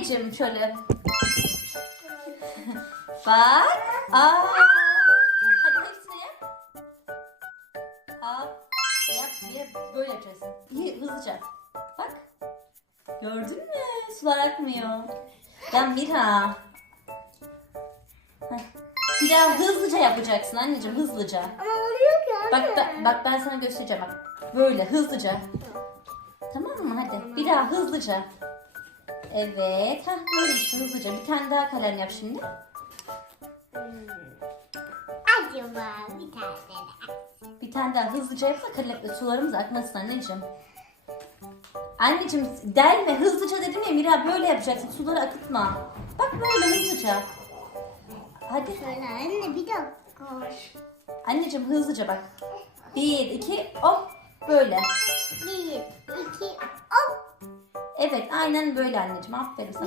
anneciğim şöyle. Bak. Aa. Hadi hepsini yap. Yap, yap. Böyle yapacaksın. İyi, hızlıca. Bak. Gördün mü? Sular akmıyor. Ya Mira. Heh. Bir daha hızlıca yapacaksın anneciğim hızlıca. Ama oluyor ki anne. Bak, bak, bak ben sana göstereceğim bak. Böyle hızlıca. Tamam mı hadi. Bir daha hızlıca. Evet. Hah böyle işte hızlıca. Bir tane daha kalem yap şimdi. Acaba bir tane de. Bir tane daha hızlıca yap da kalem, sularımız akmasın anneciğim. Anneciğim delme hızlıca dedim ya Mira böyle yapacaksın suları akıtma. Bak böyle hızlıca. Hadi. Şöyle anne bir dakika. Anneciğim hızlıca bak. Bir, iki, hop. Böyle. Evet aynen böyle anneciğim. Aferin sana.